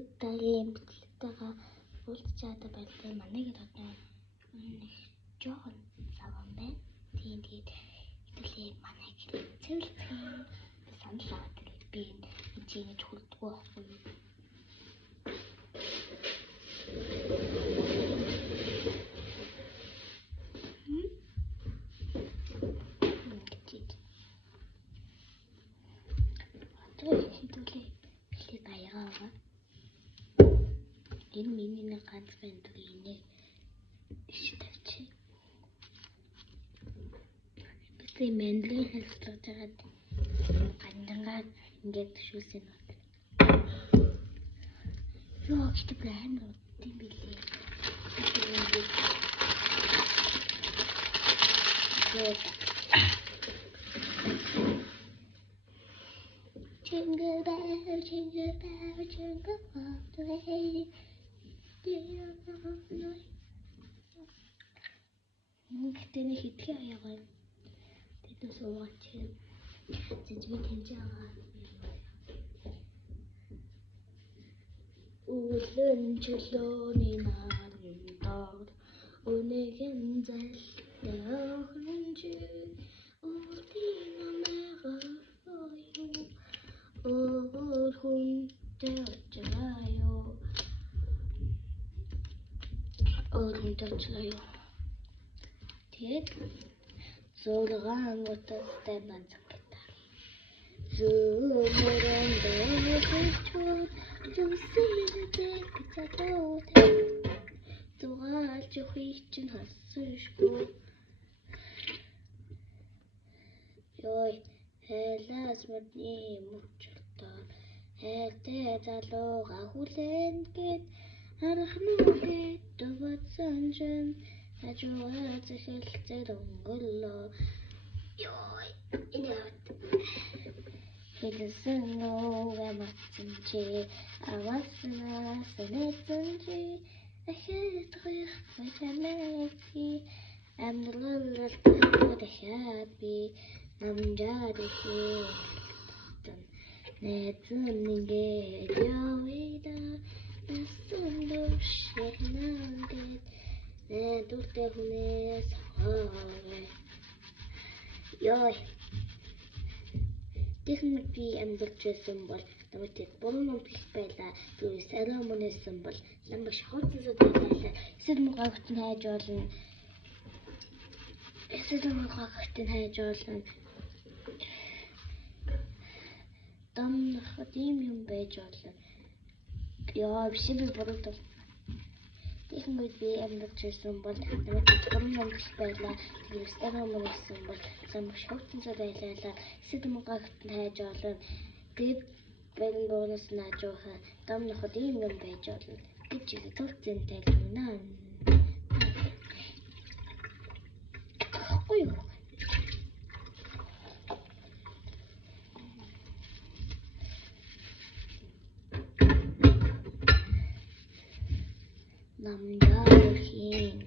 дараагийн бичлэгтэйгээ уулзч чадаад баярлалаа. Манай гэр одоо жоохон заван байна. Тэгээд хэвлээ манай гэр цэвэрлэх санал аваад тэгээд би энийг хүлдэггүй байхгүй юу? Энэ миний нэг ганц бэнтгийн иш тавьчих. Бисээ мэндрийн хэлцэж байгаад гандангаа ингээд шүүсэн байна. Юу ч тийм тийм билээ. Jingle bell, jingle bell, jingle all the way. Тэний хитгэн аягаа тэдний суугач зэжмээ тэнцээ агаа үлэн чөлөөний нарандаар өнөгийн зэлтэй охинч үлдийн намайг өөр хүнтэй очраяа Тэгээд зургаан утастай банцгата. Зөмөрөн дэвчүүд зүсэлтэй цатууд. Зугаалж хийчин хасшгүй. Йой, хэлээс мэдний мөчөлтөө. Хэлтэй залууга хүлэн гээд арахнуугээд дубацсан шин ажугаа зэхэлцэр өнгөлөө. Йой, инээд хэлсэн нууга матсан чи аваснаа санэцэн чи ахет гэх фэтэнэки амдлал дахиад би намжаад ихи нэцэн ингээд явида Sundur şehnaget durte hunes hare. Йой. Техник амьдарчсэн бол намайг буруу номтлох байлаа. Түүнээс арай мөнөсөн бол намайг шахуцсад байлаа. Эсвэл мугаагт нь хайж болно. Домнох юм байж болно. Яа, биш би буруу. Техник би амьдарчсэн бол намайг буруу номтлох байлаа. Түүнээс арай мөнөсөн бол намайг шахуцсад байлаа. Эсвэл мугаагт нь хайж болно. Тэгээд бэрэн дуунаас наажууха домнох юм байж болно. Гэж тулцэн тайлбарна. Ой. Намдахийн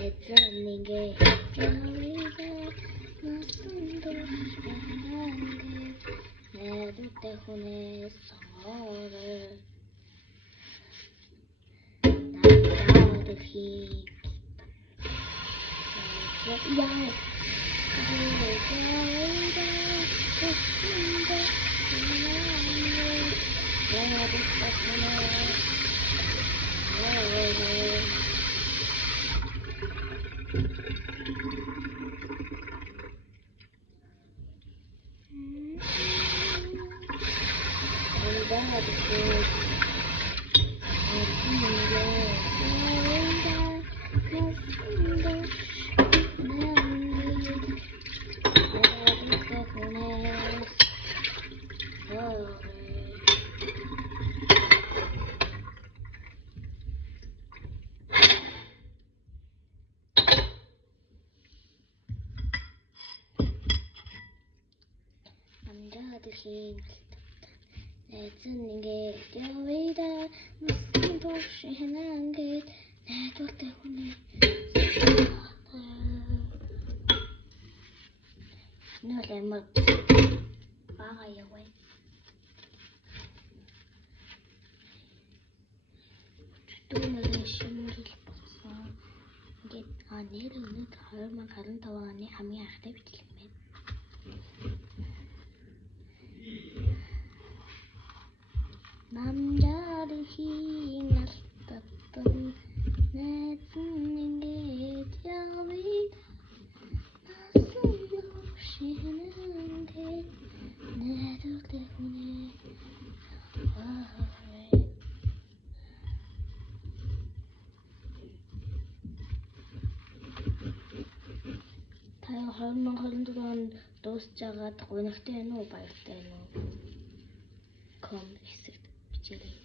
нэзэнингэ явида насунdur шанангэ нэдүтэ хүнээс сонгоорэ намдахийн яа нэзэнингэ явида насунdur шанангэ нэдүтэ хүнээс Энэ бол амар бага яваа. Түүнээс шимрэл болсон. Ингээд нэр өнөд 2025 оны хамгийн анхтай бичлэг байна. Намжаар хийн алтаттан найзан ингээд явъя. Насан шинэнтэй найдвартай хүнээ. Та 2024 онд дуусж байгаад гонигтай байна уу, баяртай байна уу? Хэсэгт бичээрэй.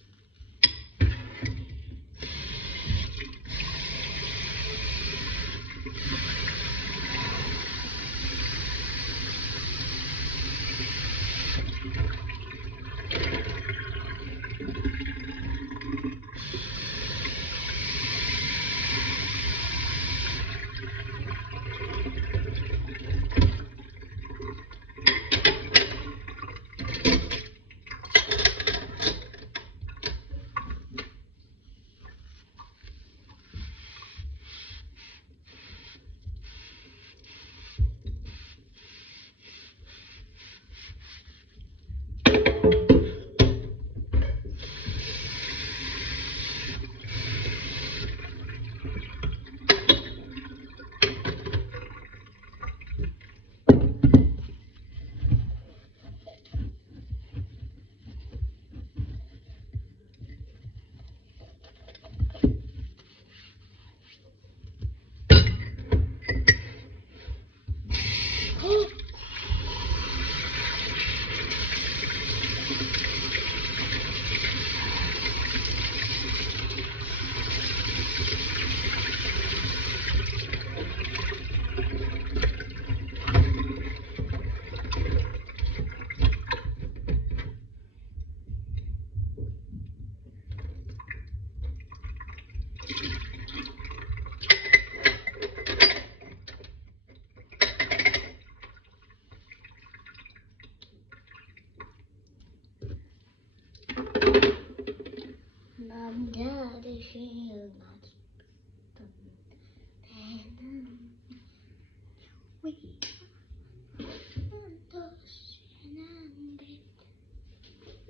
Намжаар хийн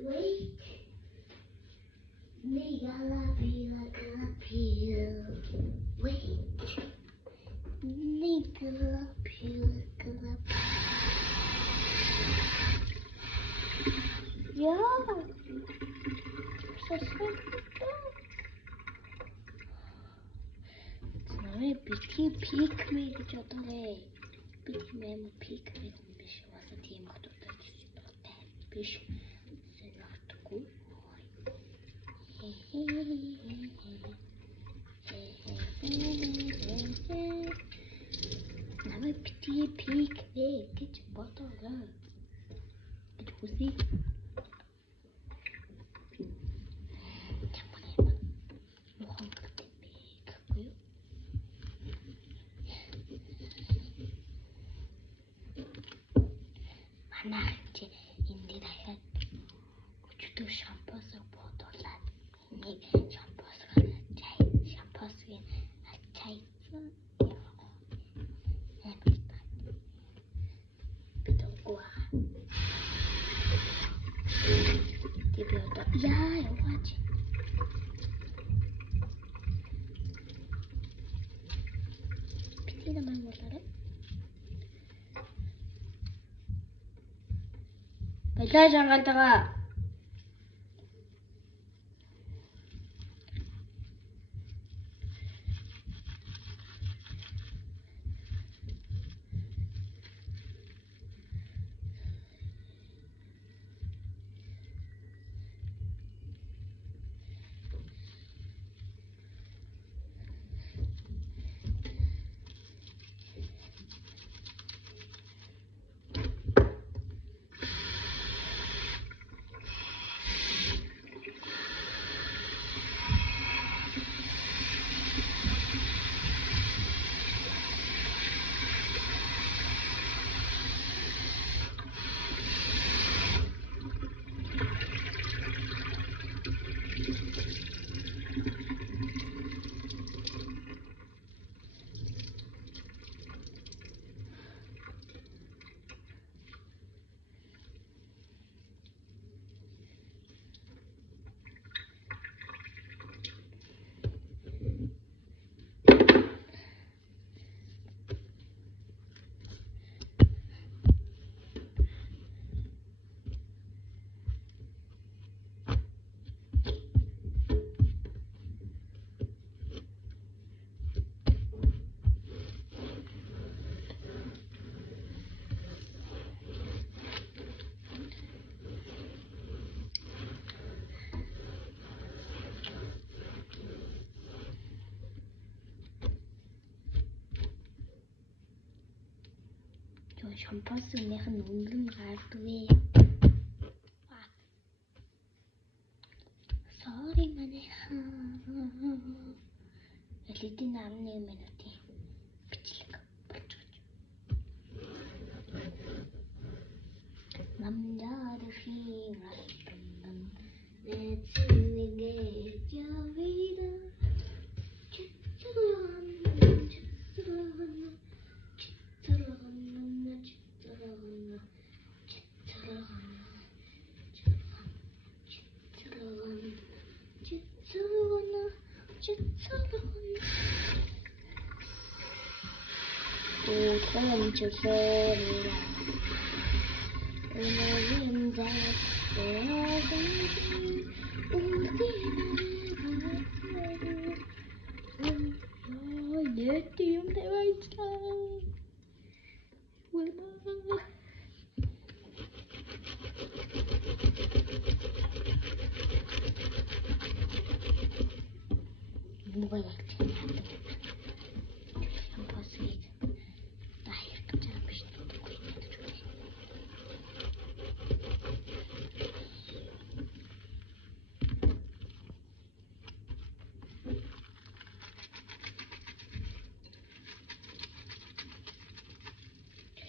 Wait, Nigala pila kalapil. Wait, Nigala pila kalapil. Yeah. Намайг битгий пикми гэж бодоорой. Битгий юм пикми биш басна тийм хоттой биш. Сэнартгүй. Намайг битгий пикми гэж бодоорой. Гэж хүсье. Манайч энэ дахиад өчтөр шампусыг бодуулаад энийг шампусгаар шампусгийн ачаасан бидоггүй тийм яа яваач битгий намайг болоорой. Балай жангаалтайгаа Шампанскеийнх нь өнгөн гардгүй. Sorry манайхаа. Элэдийн 11 минутын бичлэг болж байгаа. 남자를 휘날리는 내 친구에게 저기다 Nettium det var ett slag. 뭐가 약해? Шампанскеийг даях гэж байгаа юм биш үү?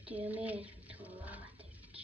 Тэмээ тулаад байж.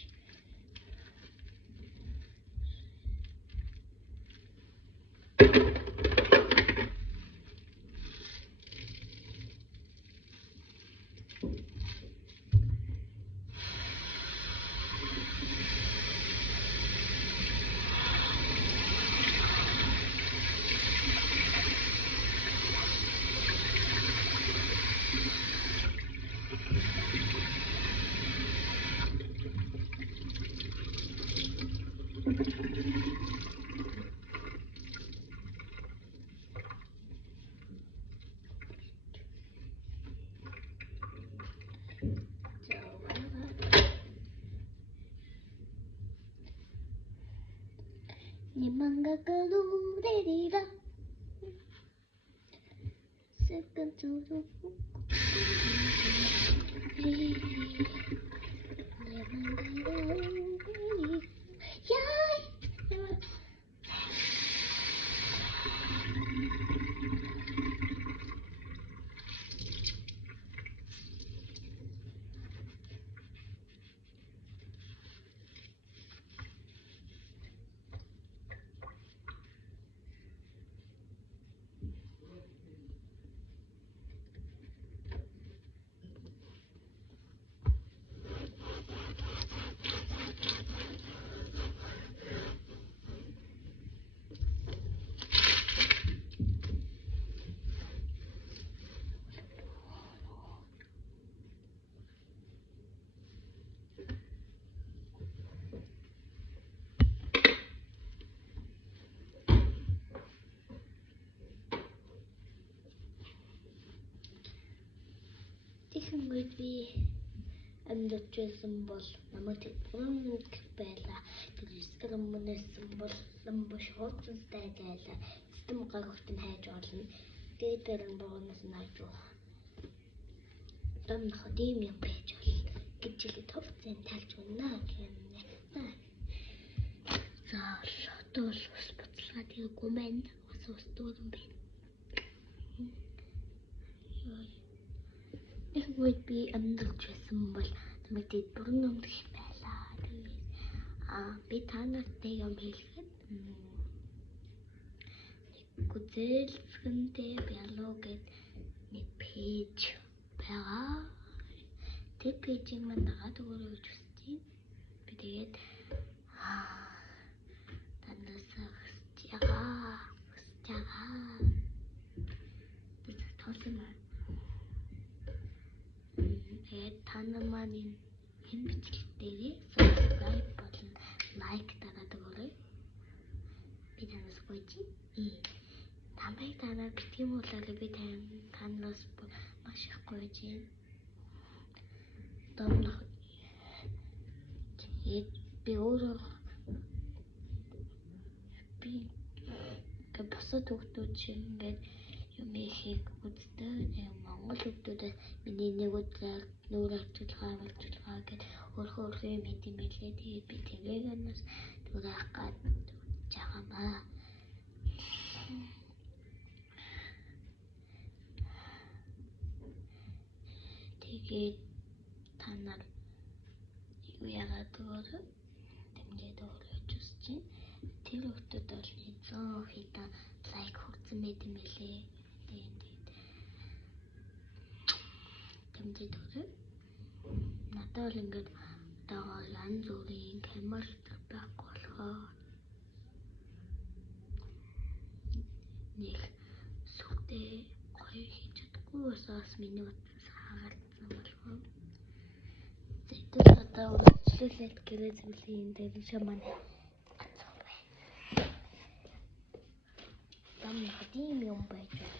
Nimanga kalurerira. Second to the Тэгэхэд би амьдарч байсан бол намайг тэтгэврэн байлаа. Тэр мөнөсөн бол ламбаш хооцсонтай зайлаа. Систем гагт нь хайж олно. Тэгээд тэрэн боогоноос нь хайж уу. Дам ходим юм байж бол гэж л товцэн талж өгнө гэмнэ. За лотол ус буцлаа тэргүй мэн ус дүүрэн бэ. Тэгэхэд би амьдарч байсан бол намайг тэтгэврэн өмдөх байлаа. Би та нартай юм хэлэхэд гүзэлцгэнтэй биологид нэг пэйж байгаа. Тэр пэйжийг мань дагаад өгөрэй гэж хүсэж байна. Би тэгээд таньдасаа хүсэж байгаа. Толсон байна. Тэгээд та нар маань энэ бичлэгтээ subscribe болон like дараад өгөөрэй. Би танаас гуйж намайг танаа битгий муулаарай. Би танаас маш их гуйж байна. Домнох. Тэгээд би өөрөө би босоод хүүхдүүд шиг ингээд юм ихийг үздэг. Монгол хүмүүсээс миний нэг удаа нүүр авчилгаа гэж өөрөө юм хэдэм билээ. Тэгээд би тэрэгнээс дурах гад жахамаа. Тэгээд та нар юу яагаад дөрөв дэмжиж чинь тэр өтөд бол 100 хэдэн лайк хүрсэн мэт юм билээ. Тэгээд дэмжиж надад бол ингээд одоо янз бүрийн камер байхгүй болохоор нэг сүртэй гоё хийж чадахгүй бас миний утас хагалцсан болохоор зэтэл одоо үргэлжлүүлээд гэрээ зүйлийн дээр шамана там хадим юм байж байна.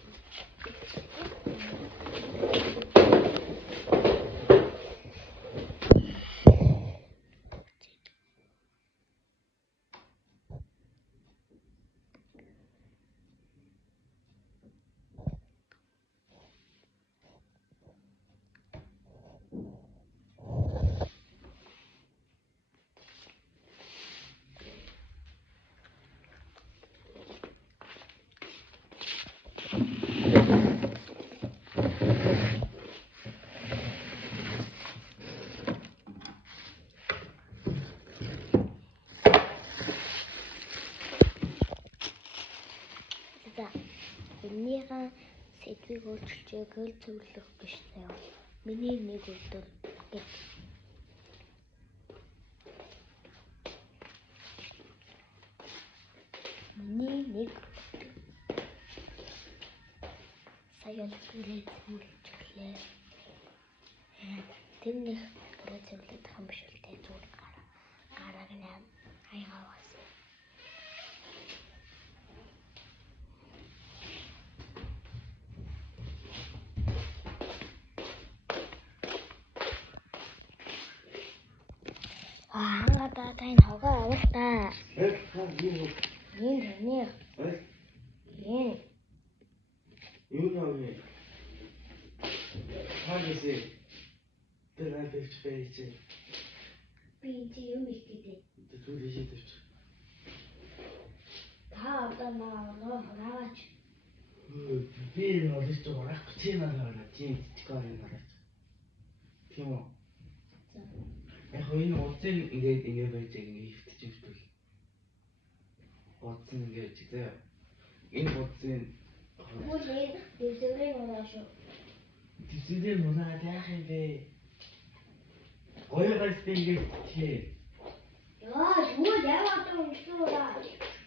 Энийхэн сэдвийг өөрчилж гэл зөвлөх биш заяа. Миний нэг өдөр гэж. Миний нэг сая гэрээ зөвлөжлээ. Тэр нэг гэрээ зөвлөд хам биш л дээ зүгээр гараа гэнэ хайгаас. Хангата тань хогоо авалтаа. Ийм тэний. Ийм. Юу нэ? Хагасээ. Тэр айдч байж. Би энэ юм их гэдэг. Тэр ийшээч. Та одоо наач. Би нэг ч урах чи нараа чи чиканы нараа. Тийм үү? Яг энэ утсыг ингээд байж ингээд хөвтөж өгдөг. Утас ингээд зэ. Энэ утсын Үгүй дэвсгэрийн унаа шүү. дэвсгэрийн унаа яах юм бэ? Гоё гайс ингээд чи. Яа, юу яагаад уншсан уу?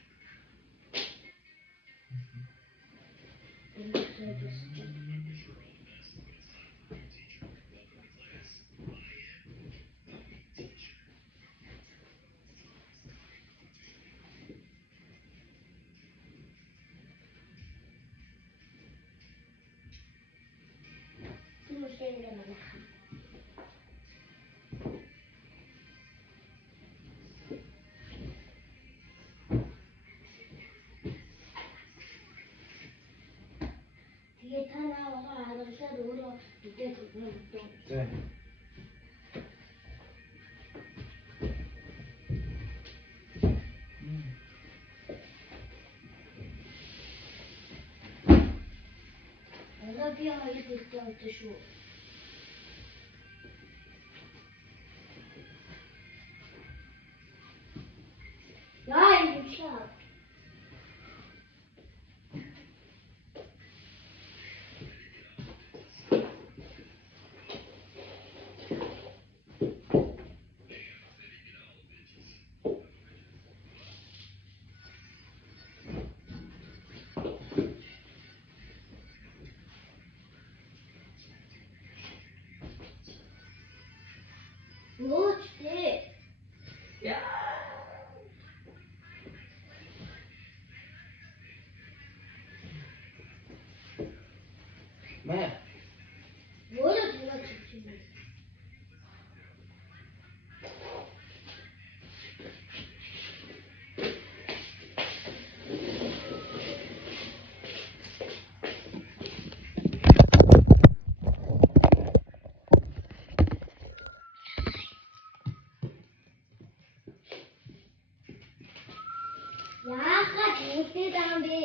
Тэгээд та наагаа харуулсаар өөрөө мэдээ төлнө гэдэг. Зэ. Одоо би хоёр хэлтэй өгдөө шүү. Яа юм чаа. Лучше. Я. Мэ. Вот это чуть-чуть. Үсээ даан бэ.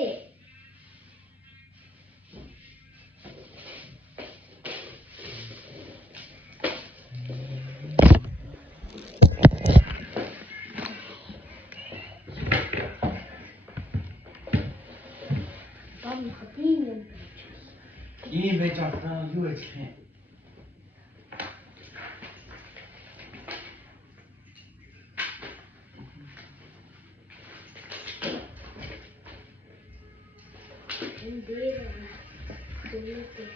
Бам хатим юм. ийм байж байгаа юу ажиллах юм? Энэ дээр дөрөвтэй.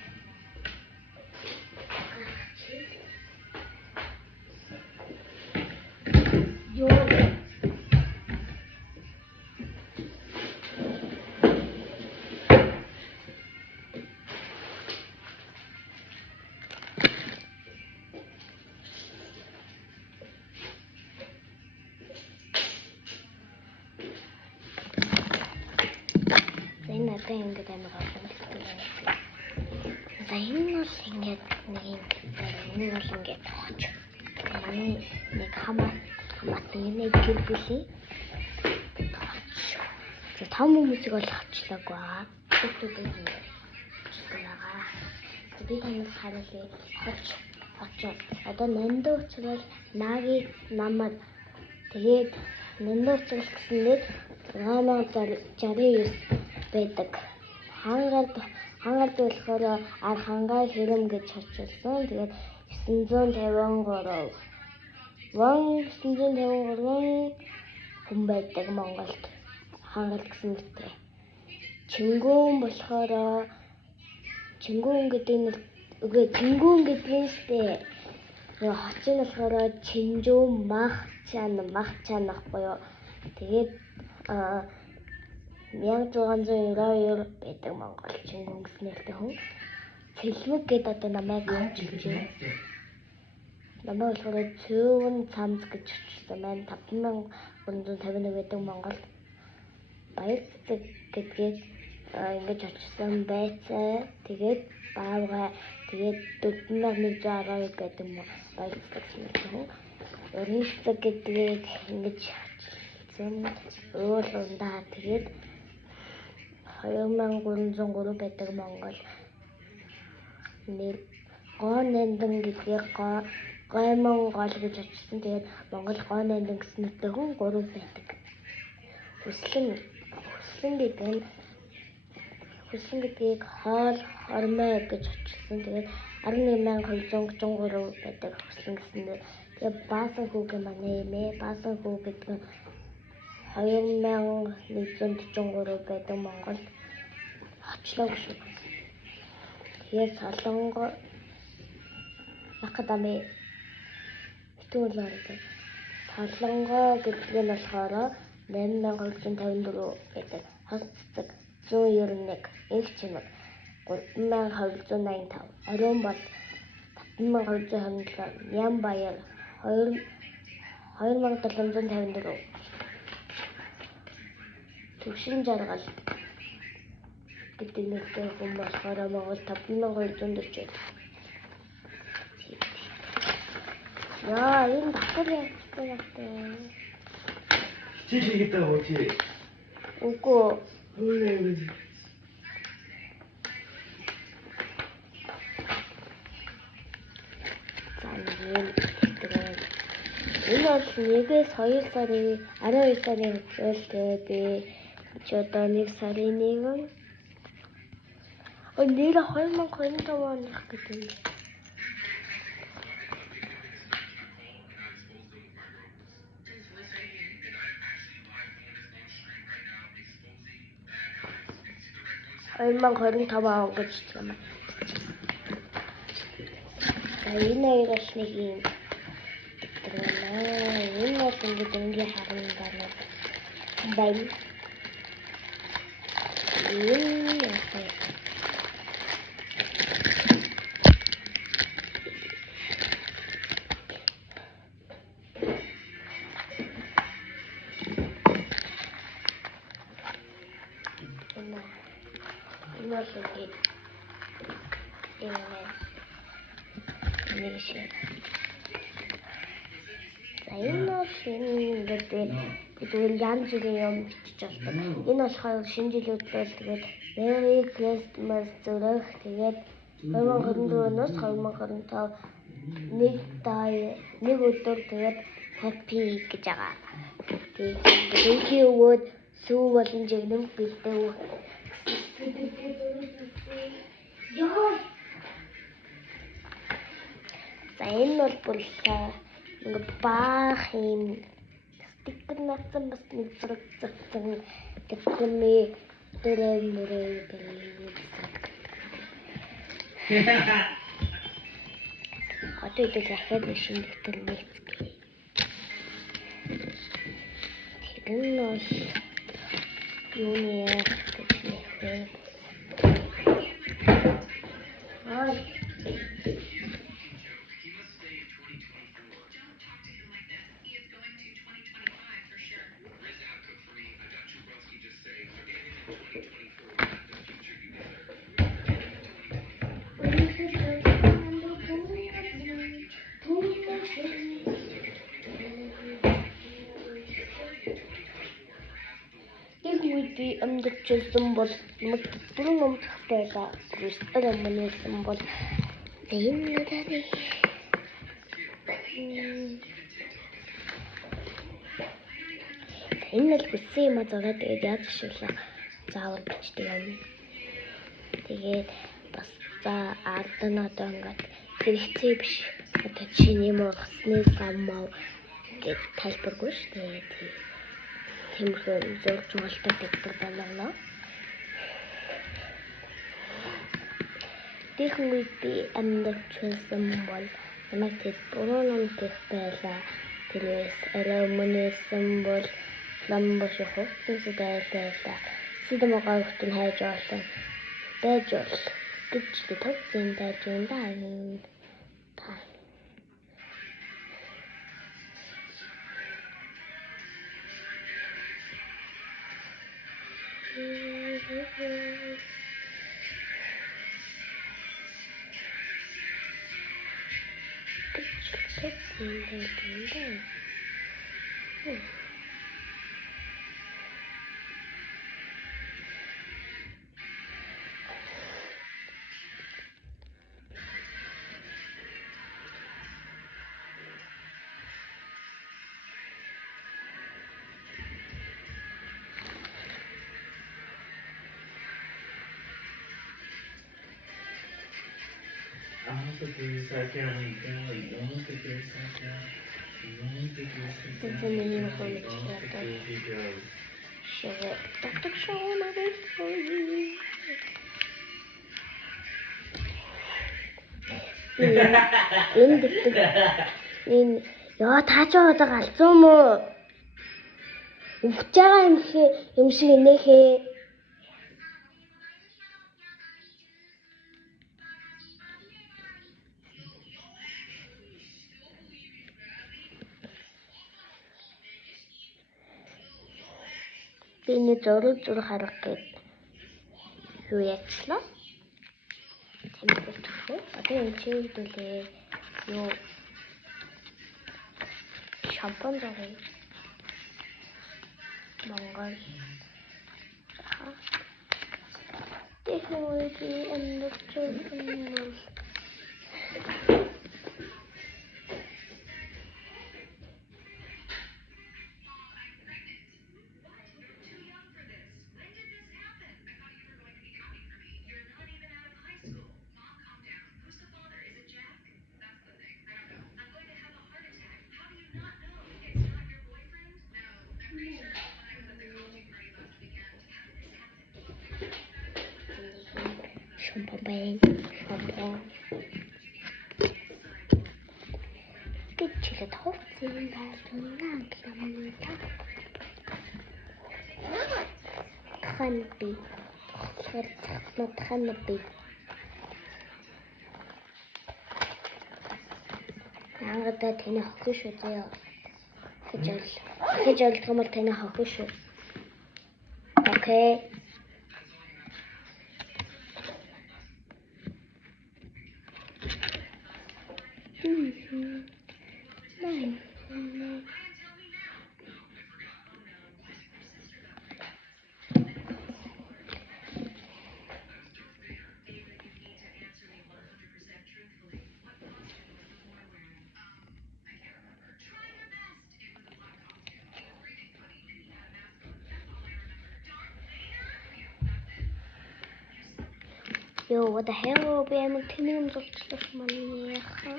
Ёо. Энэ надад ингэж амар гомддог юм. За энэ бол ингэж нэг юм. Энэ бол ингэж тооч. Манай нэг хамаатай нэг гэр бүлийн тооч. За том хүмүүсийг бол хочлоогүй аа. Хүүхдүүдийг ингэж байгаа. Би танаас харуулъя. Хоч. Одоо нандаа уцрал нагийг намад тэгээд нандаа уцрал гэснээр 869 байдаг. Хангард болохоор ар хангаа хэрэм гэж хачилсан. Тэгээд 953 хүн байдаг Монголд. Хангард гэсэн нэртэй. Чингүн болохоор Чингүн гэдэг нь Чингүн гэдгийг штэ. Хочин болохоор Чинжүү мах чанах буюу. Тэгээд 1692 байдаг Монгол Чингүн гэсэн нэртэй хүн. Цэлмэг гэдэг одоо намайг хачилжээ. Намайг болохоор Цөөвөн цамц гэж очсон байна. 5351 байдаг Монголд. Баярцэг гэдгийг ингэж очсон байцаа. Тэгээд баавгай. Тэгээд 4112 байдаг баярцэг гэсэн нэртэй хүн. Өрнөцөг гэдгийг ингэж очсон. Уул ундаа тэгээд 2303 байдаг Монгол. Нэр гоо нандин гэдгийг гоймон гол гэж очсон. Тэгээд Монгол гоо нандин гэсэн нэртэй хүн 3 байдаг. Хүслэн гэдгийг хоол хормой гэж очсон. Тэгээд 11233 байдаг хүслэн гэсэн нэр. Тэгээд баасан хүүгийн манай юм ээ. Баасан хүү гэдэг нь 2143 байдаг Монголд. Хочлоогүй шүү. Тэгээд Солонгоо Якадами битүүл байдаг. Солонгоо гэдэг нь болохоор 8254 байдаг. Хог цэцэг 191 их чимэг 3285 ариун бол 5227 Ням баяр 2754 Төвшин жаргал гэдэг нэртэй хүн болохоор Монгол 5240 яа энэ батал яцтай байна. Чи хийгээд байгаа уу чи? Үгүй. Хөөе. Энэ бол 1-ээс 2 сарын 12 сарын хөтөлтэй би ч одоо 1 сарын 1 нэр 2025 оных гэдэг юм. Он гэж юм. Энэ бас нэг юм. Энэ бас ингэ дөнгөж харна байна. Бай. Тэгвэл янз бүрийн юм бичиж болдог. Энэ болохоор шинэ жилүүд бол тэгээд Merry Christmas зүрх тэгээд 2024-өөс 2025 нэг өдөр тэгээд Happy гэж байгаа. Тэгээд өнөөгийн өвөд сүү болон жигнэм бэлдээ. Яа. За энэ бол нэг баах юм стикер нацсан бас нэг зэрэг тэгмээ дөрөмөрөө одоо идэл захад машин дэвтэр нээцгээ. Тэр нь бол юуны яах гэж нээхээ. Ай. Би амьдчилсан бол нэг бүрэн өмдөх байлаа. Өстөр өмнөсөн бол энэ надад энэ л хүссэн юм а зураад тэгээд яаж шивлээ. Заавал бичдэг юм. Тэгээд бас за ард нь одоо ингээд хэрэгцээ биш. Одоо чинь юм усны саммаа гэж тайлбаргүй шүү дээ. Тиймэрхүү зурж болдог гэдэг болоо. Тэрхэн үед би амьдчилсан бол намайг тэд буруу нэмэх байлаа. Тэрээс арай өмнөөсөн бол ламбаш хөвтөс байлаа. Сэдэмэгаа хөтөн хайж олсон. Байж бол гэж төгсөн байж ундаа. Энэ дэвтэр энэ яа таачаад галзуу мө өвч байгаа юм шиг инээхээ. Би нэг зураг харах гээд юу яачлаа. Тэмдэглэхгүй. Одоо энэ чиглэлээ юу шампунь зураг Монгол. Тэрхэн үед амьдчилсан бол шампунь гэчилээд хувцсан байлгана гэмээр ханби ханби янгада тэнэ хохиш үзээ гэж олдох юм бол тэнэ хохиш окей. Yo, what the hell? Би амиг тэмээ юм зурчлах маань яхаа.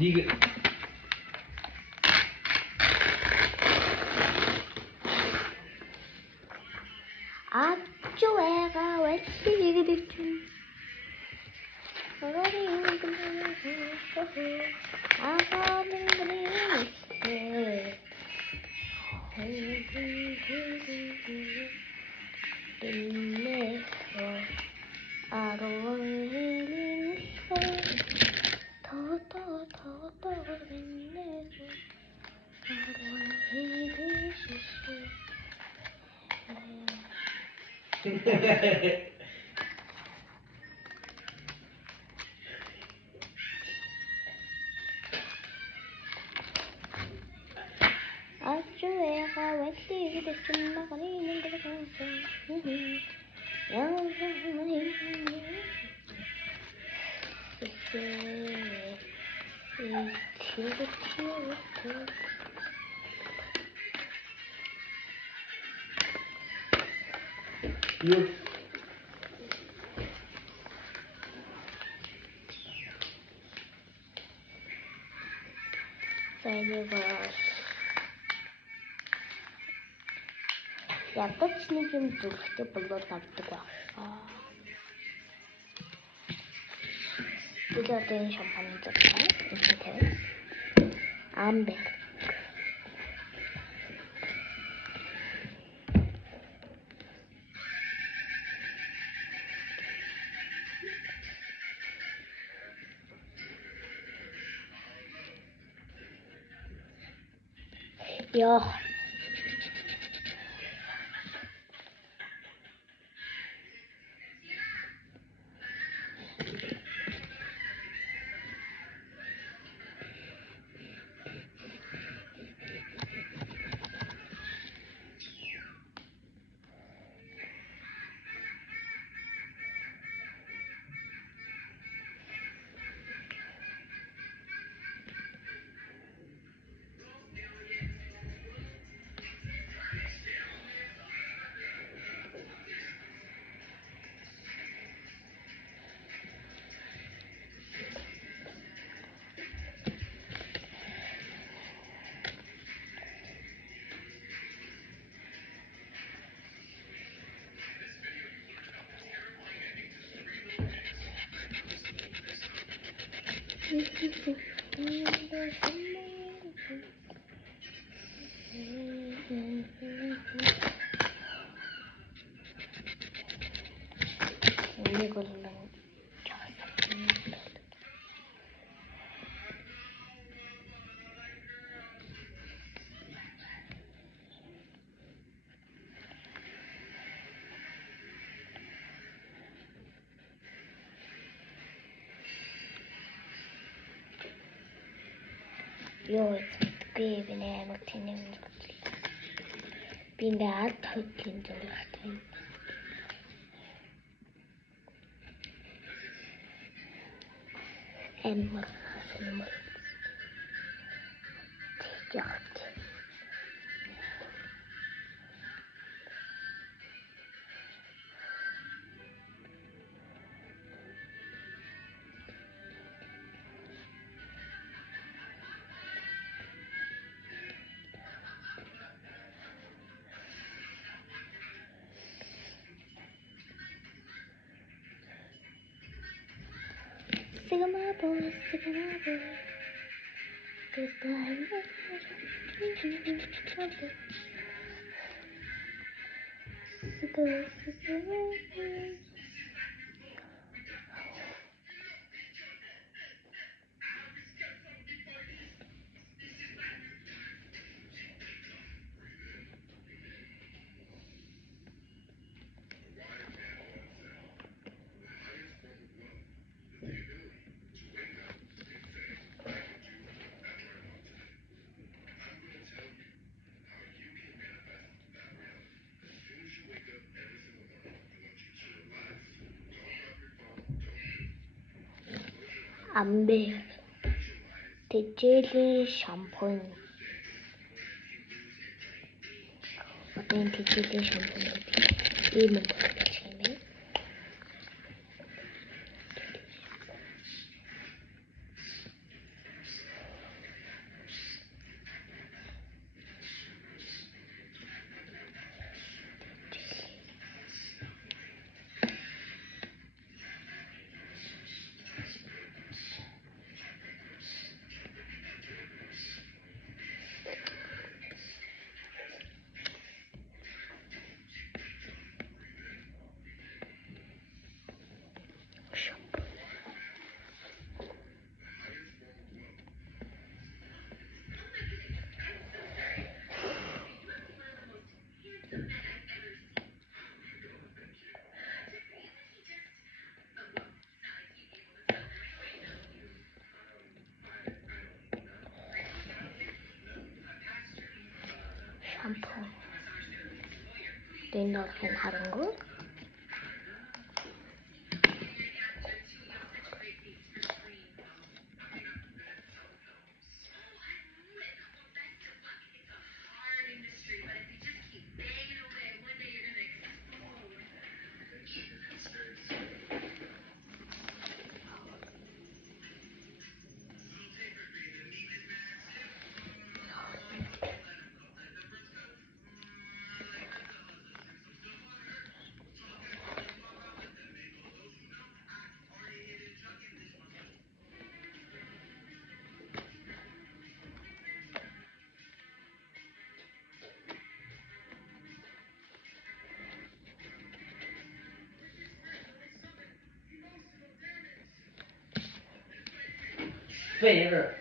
Нэг Ачуэга вэлсигэдэг чинь. юу Ядаж нэг юм зүрхтэй болоод авдаг ба. Бид одоо энэ шампань зүрхтэй энэ тавь. Амбер. Яа. Ёо, би нэмэг тэнэг би наад хөдлийн зөвлөгтэй. Эммэр хасмэр. Тэгт. Sigma boy. Амбер. Тэжээлийн шампунь. Шампунь тэжээлийн шампунь гэдэг ийм юм болж юм байна. Шампунь. Энэ орхон харангуй. Fair.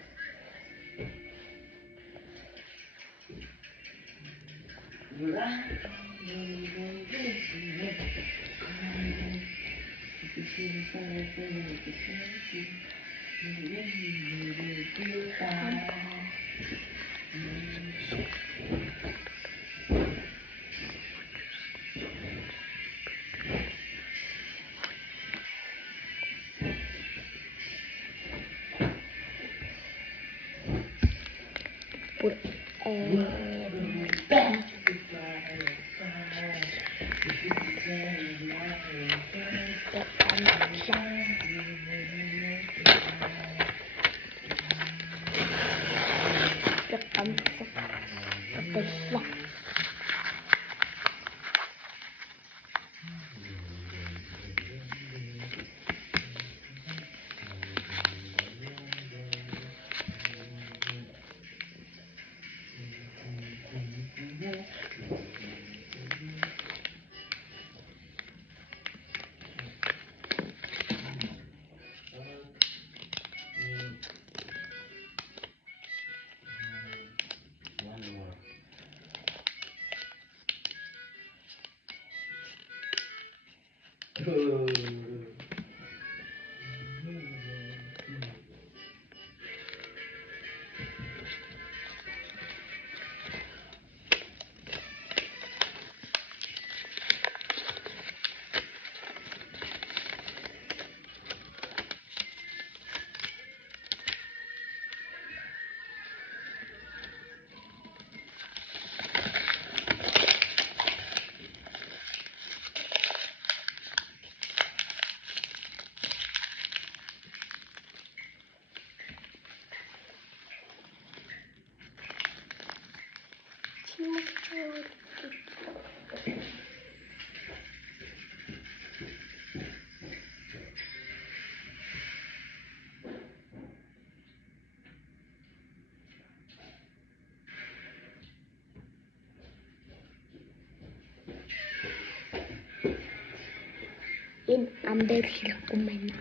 Энэ амбайр хэрэггүй маань.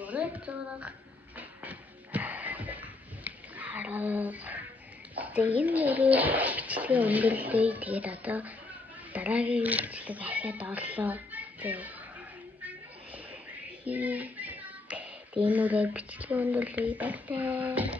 Зураг хараа. Тэгээд энэ нэрээ бичлэгээ өндөрлөө. Тэгээд одоо дараагийн бичлэг ахиад орлоо. Тэгээд Тэгээ энэ үрээ бичлэг өндөрлөе. Баяртай.